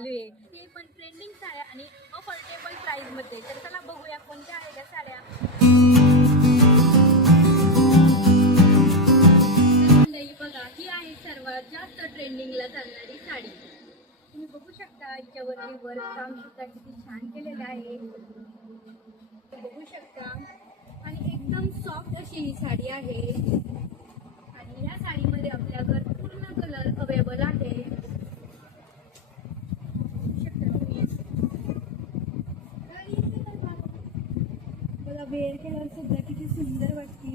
चालू आहे ती पण ट्रेंडिंग साड्या आणि अफोर्डेबल प्राईसमध्ये तर चला बघूया कोणत्या आहेत त्या साड्या. तर बघा ही आहे सर्वात जास्त ट्रेंडिंगला चालणारी साडी. तुम्ही बघू शकता हिच्यावरती वर काम सुद्धा किती छान केलेलं आहे. तुम्ही बघू शकता. आणि एकदम सॉफ्ट अशी ही साडी आहे. आणि या साडीमध्ये आपल्याकडे पूर्ण कलर अवेलेबल आहे बघू शकता तुम्ही. बघा वेअर केल्यावर सुद्धा किती सुंदर वाटते.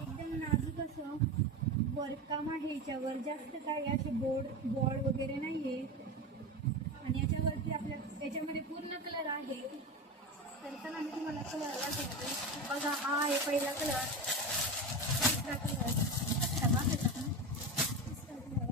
एकदम नाजूक असं वर्क काम आहे याच्यावर. जास्त काही असे बोर्ड बॉर्ड वगैरे नाही आहे आणि याच्यावरती आपल्या याच्यामध्ये पूर्ण कलर आहे. तर चला मी तुम्हाला कलर दाखवते बघा हा आहे पहिला कलर दुसरा कलर अच्छा, दाखवता का? दुसरा कलर.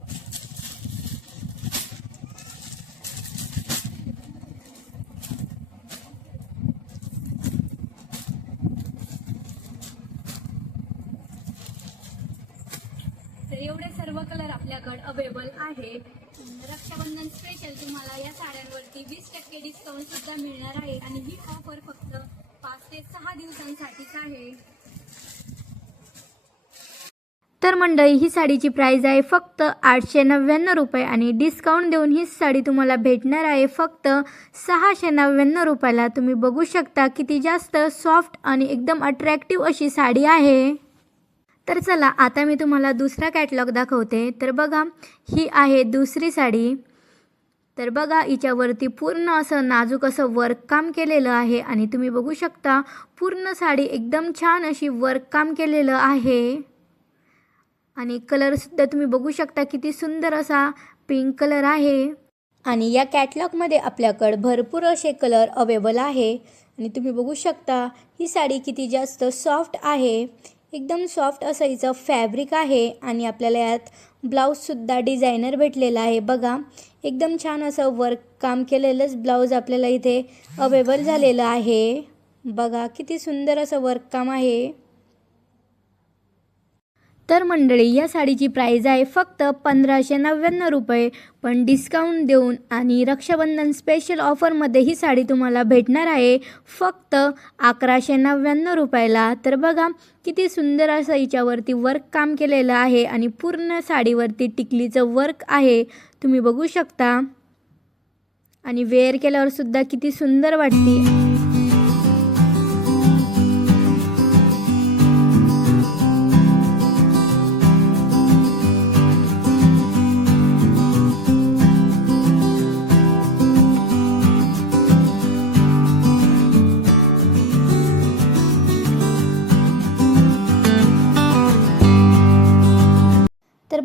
तर एवढे सर्व कलर आपल्याकडे अवेलेबल आहे. रक्षाबंधन स्पेशल तुम्हाला या साड्यांवरती वीस टक्के डिस्काउंट सुद्धा मिळणार आहे. आणि ही ऑफर फक्त पाच ते सहा दिवसांसाठीच आहे. तर मंडळी ही साडीची प्राईज आहे फक्त आठशे नव्याण्णव रुपये आणि डिस्काउंट देऊन ही साडी तुम्हाला भेटणार आहे फक्त सहाशे नव्याण्णव रुपयाला. तुम्ही बघू शकता किती जास्त सॉफ्ट आणि एकदम अट्रॅक्टिव्ह अशी साडी आहे. तर चला आता मी तुम्हाला दुसरा कॅटलॉग दाखवते. तर बघा ही आहे दुसरी साडी. तर बघा हिच्यावरती पूर्ण असं नाजूक असं वर्ककाम केलेलं आहे. आणि तुम्ही बघू शकता पूर्ण साडी एकदम छान अशी वर्ककाम केलेलं आहे. आणि कलरसुद्धा तुम्ही बघू शकता किती सुंदर असा पिंक कलर आहे. आणि या कॅटलॉगमध्ये आपल्याकडं भरपूर असे कलर अवेलेबल आहे. आणि तुम्ही बघू शकता ही साडी किती जास्त सॉफ्ट आहे. एकदम सॉफ्ट असं हिचं फॅब्रिक आहे आणि आपल्याला यात ब्लाऊजसुद्धा डिझायनर भेटलेला आहे. बघा एकदम छान असं वर्क काम केलेलंच ब्लाऊज आपल्याला इथे अवेलेबल झालेलं आहे. बघा किती सुंदर असं वर्क काम आहे. तर मंडळी या साडीची प्राईज आहे फक्त पंधराशे नव्याण्णव रुपये. पण डिस्काउंट देऊन आणि रक्षाबंधन स्पेशल ऑफरमध्ये ही साडी तुम्हाला भेटणार आहे फक्त अकराशे नव्याण्णव रुपयाला. तर बघा किती सुंदर असं हिच्यावरती वर्क काम केलेलं आहे आणि पूर्ण साडीवरती टिकलीचं वर्क आहे. तुम्ही बघू शकता. आणि वेअर केल्यावर सुद्धा किती सुंदर वाटते.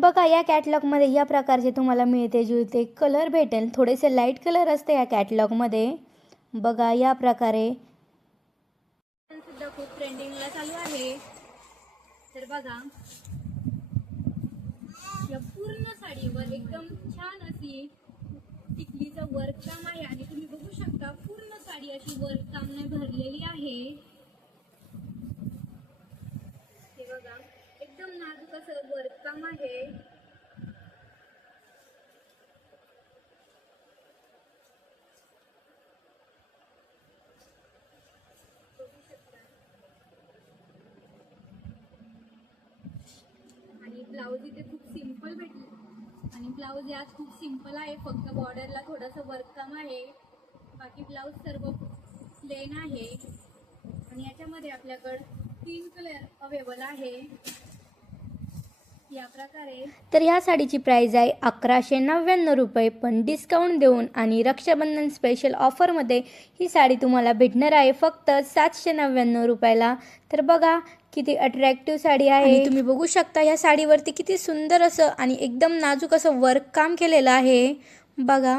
बघा या कॅटलॉगमध्ये या प्रकारचे तुम्हाला मिळते जुळते कलर भेटेल. थोडेसे लाइट कलर असते या कॅटलॉगमध्ये बघा या प्रकारे. सुद्धा खूप ट्रेंडिंगला चालू आहे. तर बघा. या पूर्ण साडीवर एकदम छान अशी टिकलीचं वर्क काम आहे. आणि तुम्ही बघू शकता पूर्ण साडी अशी वर्ककामने भरलेली आहे. हे बघा. एकदम नाजूक असं वर्क काम आहे आणि ब्लाऊज इथे खूप सिंपल भेटले. आणि ब्लाऊज आज खूप सिंपल आहे फक्त बॉर्डरला थोडंसं वर्क काम आहे. बाकी ब्लाऊज सर्व प्लेन आहे. आणि याच्यामध्ये आपल्याकडं तीन कलर अवेलेबल आहे. तर ह्या साडीची प्राईज आहे अकराशे नव्याण्णव रुपये. पण डिस्काउंट देऊन आणि रक्षाबंधन स्पेशल ऑफरमध्ये ही साडी तुम्हाला भेटणार आहे फक्त सातशे नव्याण्णव रुपयाला. तर बघा किती अट्रॅक्टिव्ह साडी आहे. तुम्ही बघू शकता ह्या साडीवरती किती सुंदर असं आणि एकदम नाजूक असं वर्क काम केलेलं आहे. बघा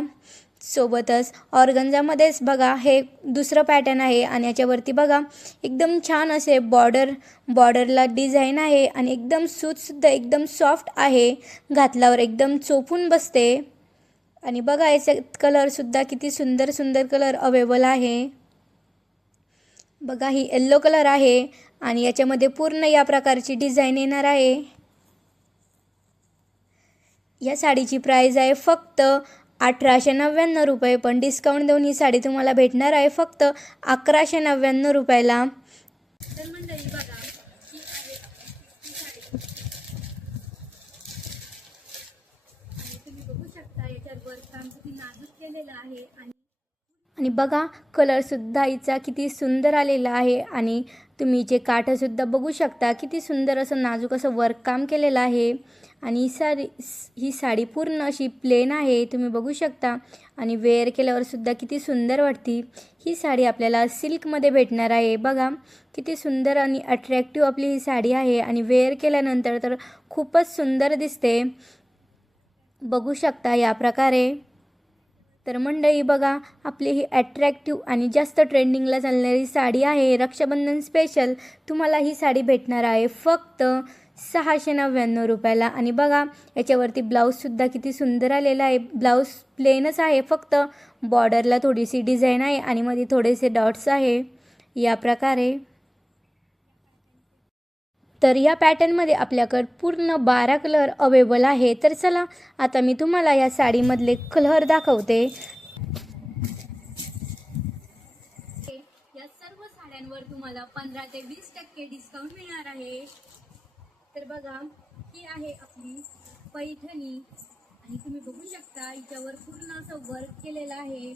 सोबतच ऑर्गन्झामध्येच बघा हे दुसरं पॅटर्न आहे आणि याच्यावरती बघा एकदम छान असे बॉर्डर बॉर्डरला डिझाईन आहे आणि एकदम सूतसुद्धा एकदम सॉफ्ट आहे घातल्यावर एकदम चोपून बसते. आणि बघा याचे कलरसुद्धा किती सुंदर सुंदर कलर अवेलेबल आहे. बघा ही येल्लो कलर आहे आणि याच्यामध्ये पूर्ण या प्रकारची डिझाईन येणार आहे. या साडीची प्राईज आहे फक्त अठराशे नव्याण्णव रुपये पण डिस्काउंट देऊन ही साडी तुम्हाला भेटणार आहे फक्त अकराशे नव्याण्णव रुपयाला. तर मंडळी बघा ही आहे ही साडी आणि तुम्ही बघू शकता याच्यावर वर्क काम किती नाजूक केलेलं आहे आणि आणि बघा कलरसुद्धा हिचा किती सुंदर आलेला आहे. आणि तुम्ही जे काठंसुद्धा बघू शकता किती सुंदर असं नाजूक असं वर्ककाम केलेलं आहे. आणि ही साडी ही साडी पूर्ण अशी प्लेन आहे तुम्ही बघू शकता. आणि वेअर केल्यावरसुद्धा किती सुंदर वाटते. ही साडी आपल्याला सिल्कमध्ये भेटणार आहे. बघा किती सुंदर आणि अट्रॅक्टिव्ह आपली ही साडी आहे. आणि वेअर केल्यानंतर तर खूपच सुंदर दिसते. बघू शकता या प्रकारे. तर मंडळी बघा आपली ही ॲट्रॅक्टिव्ह आणि जास्त ट्रेंडिंगला चालणारी साडी आहे रक्षाबंधन स्पेशल तुम्हाला ही साडी भेटणार आहे फक्त सहाशे नव्याण्णव रुपयाला. आणि बघा याच्यावरती ब्लाऊजसुद्धा किती सुंदर आलेला आहे. ब्लाऊज प्लेनच आहे फक्त बॉर्डरला थोडीशी डिझाईन आहे आणि मध्ये थोडेसे डॉट्स आहे. या प्रकारे. तर या पॅटर्नमध्ये आपल्याकडे पूर्ण बारा कलर अवेलेबल आहे. तर चला आता मी तुम्हाला या साडीमधले कलर दाखवते. या सर्व साड्यांवर तुम्हाला पंधरा ते वीस टक्के डिस्काउंट मिळणार आहे. तर बघा ही आहे आपली पैठणी. आणि तुम्ही बघू शकता हिच्यावर पूर्ण असं वर्क केलेलं आहे.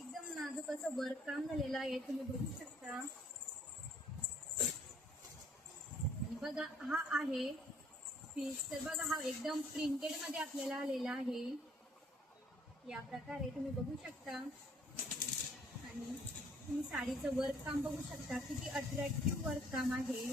एकदम नाजूक असं वर्क काम झालेलं आहे. तुम्ही बघू शकता आणि बघा हा आहे पीस तर बघा हा एकदम प्रिंटेडमध्ये आपल्याला आलेला आहे. या प्रकारे तुम्ही बघू शकता. आणि तुम्ही साडीचं वर्क काम बघू शकता. किती अट्रॅक्टिव्ह वर्क काम आहे.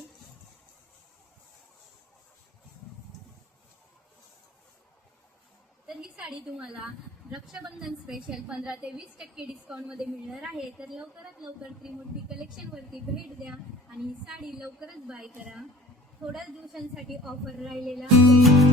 तर ही साडी तुम्हाला रक्षाबंधन स्पेशल पंधरा ते वीस टक्के डिस्काउंटमध्ये मिळणार आहे. तर लवकरात लवकर त्रिमूर्ती कलेक्शनवरती भेट द्या आणि ही साडी लवकरच बाय करा. थोड्याच दिवसांसाठी ऑफर राहिलेला आहे.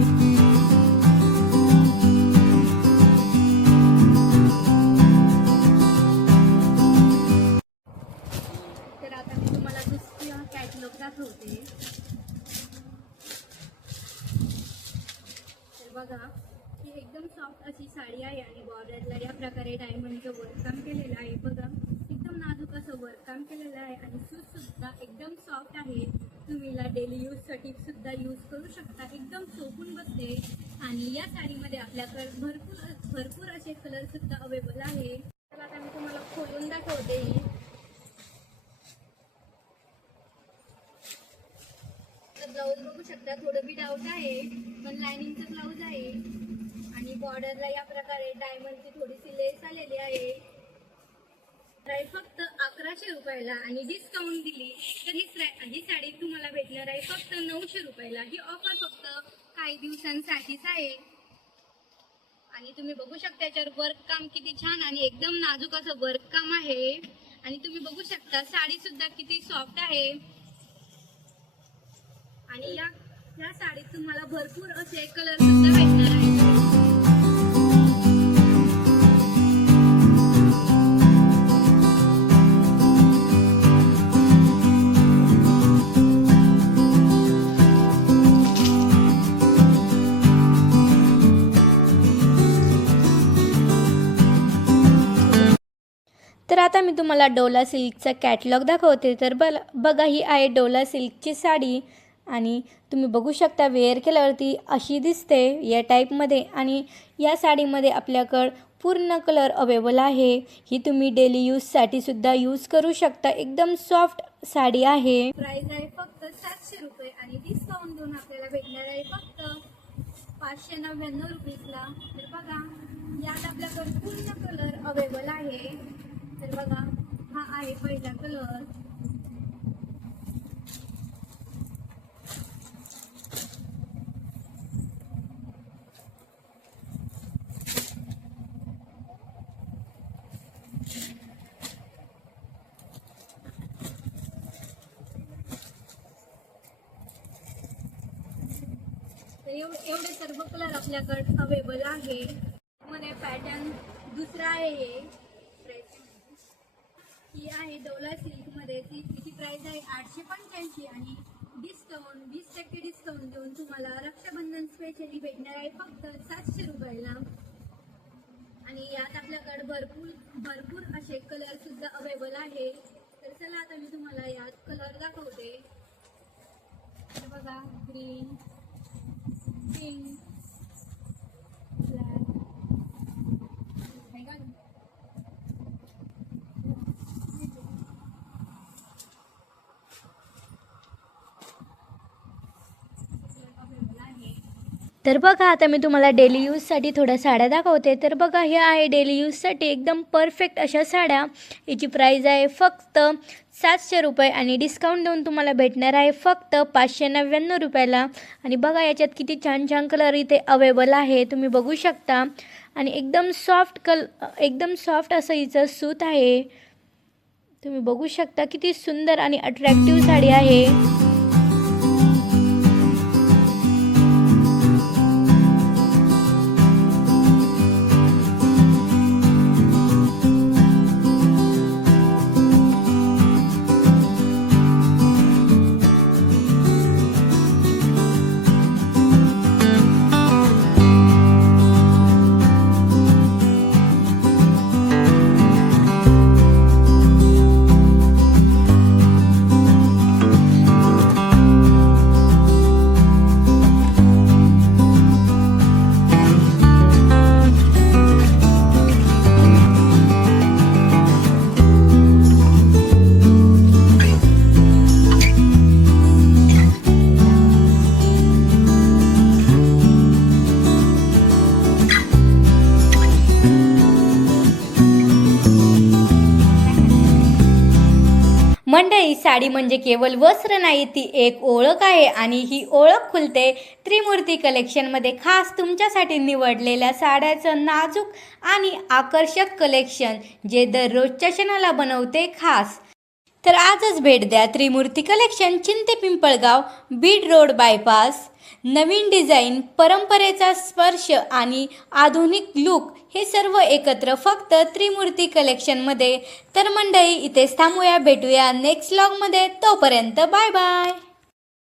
सुद्धा यूज करू शकता. एकदम सोपून बसते. आणि या साडीमध्ये आपल्याकडे भरपूर भरपूर असे कलर सुद्धा अवेलेबल आहे. आता मी तुम्हाला खोलून दाखवते. तर ब्लाऊज बघू शकता थोडं बी डाऊट आहे पण लायनिंगचं ब्लाऊज आहे. आणि बॉर्डरला या प्रकारे डायमंडची थोडीशी लेस आलेली आहे. फक्त बाराशे रुपयाला आणि डिस्काउंट दिली तर ही ही साडी तुम्हाला भेटणार आहे फक्त नऊशे रुपयाला. ही ऑफर फक्त काही दिवसांसाठीच आहे. आणि तुम्ही बघू शकता याच्यावर वर्क काम किती छान आणि एकदम नाजूक असं वर्क काम आहे. आणि तुम्ही बघू शकता साडी सुद्धा किती सॉफ्ट आहे. आणि या या साडीत तुम्हाला भरपूर असे कलर सुद्धा भेटणार आहे तर आता मी तुम्हाला डोला सिल्कचा कॅटलॉग दाखवते. तर बला बघा ही आहे डोला सिल्कची साडी. आणि तुम्ही बघू शकता वेअर केल्यावरती अशी दिसते या टाईपमध्ये. आणि या साडीमध्ये आपल्याकडं पूर्ण कलर अवेलेबल आहे. ही तुम्ही डेली यूजसाठी सुद्धा यूज करू शकता. एकदम सॉफ्ट साडी आहे. प्राइस आहे फक्त सातशे रुपये आणि डिस्काउंट देऊन आपल्याला भेटणार आहे फक्त पाचशे नव्याण्णव रुपीजला. तर बघा यात आपल्याकडं पूर्ण कलर अवेलेबल आहे. तर बघा हा आहे पहिला कलर तर एव- एवढे सर्व कलर आपल्याकडे अवेलेबल आहे. मध्ये पॅटर्न दुसरा आहे. ही आहे डोला सिल्कमध्ये ती तिची प्राइस आहे आठशे पंच्याऐंशी आणि डिस्काउंट वीस टक्के डिस्काउंट देऊन तुम्हाला रक्षाबंधन स्पेशली भेटणार आहे फक्त सातशे रुपयाला. आणि यात आपल्याकडं भरपूर भरपूर असे कलर सुद्धा अवेलेबल आहे. तर चला आता मी तुम्हाला यात कलर दाखवते. तर बघा ग्रीन पिंक ब्लॅक अवेलेबल आहे तर बघा आता मी तुम्हाला डेली यूजसाठी थोड्या साड्या दाखवते. तर बघा हे आहे डेली यूजसाठी एकदम परफेक्ट अशा साड्या. याची प्राईज आहे फक्त सातशे रुपये आणि डिस्काउंट देऊन तुम्हाला भेटणार आहे फक्त पाचशे नव्याण्णव रुपयाला. आणि बघा याच्यात किती छान छान कलर इथे अवेलेबल आहे. तुम्ही बघू शकता. आणि एकदम सॉफ्ट कल एकदम सॉफ्ट असं हिचं सूत आहे. तुम्ही बघू शकता किती सुंदर आणि अट्रॅक्टिव्ह साडी आहे. साडी म्हणजे केवळ वस्त्र नाही ती एक ओळख आहे आणि ही ओळख खुलते त्रिमूर्ती कलेक्शनमध्ये खास तुमच्यासाठी निवडलेल्या साड्याचं नाजूक आणि आकर्षक कलेक्शन जे दररोजच्या क्षणाला बनवते खास. तर आजच भेट द्या त्रिमूर्ती कलेक्शन चिंते पिंपळगाव बीड रोड बायपास नवीन डिझाईन परंपरेचा स्पर्श आणि आधुनिक लुक हे सर्व एकत्र फक्त त्रिमूर्ती कलेक्शनमध्ये तर मंडळी इथेच थांबूया भेटूया नेक्स्ट ब्लॉगमध्ये तोपर्यंत बाय बाय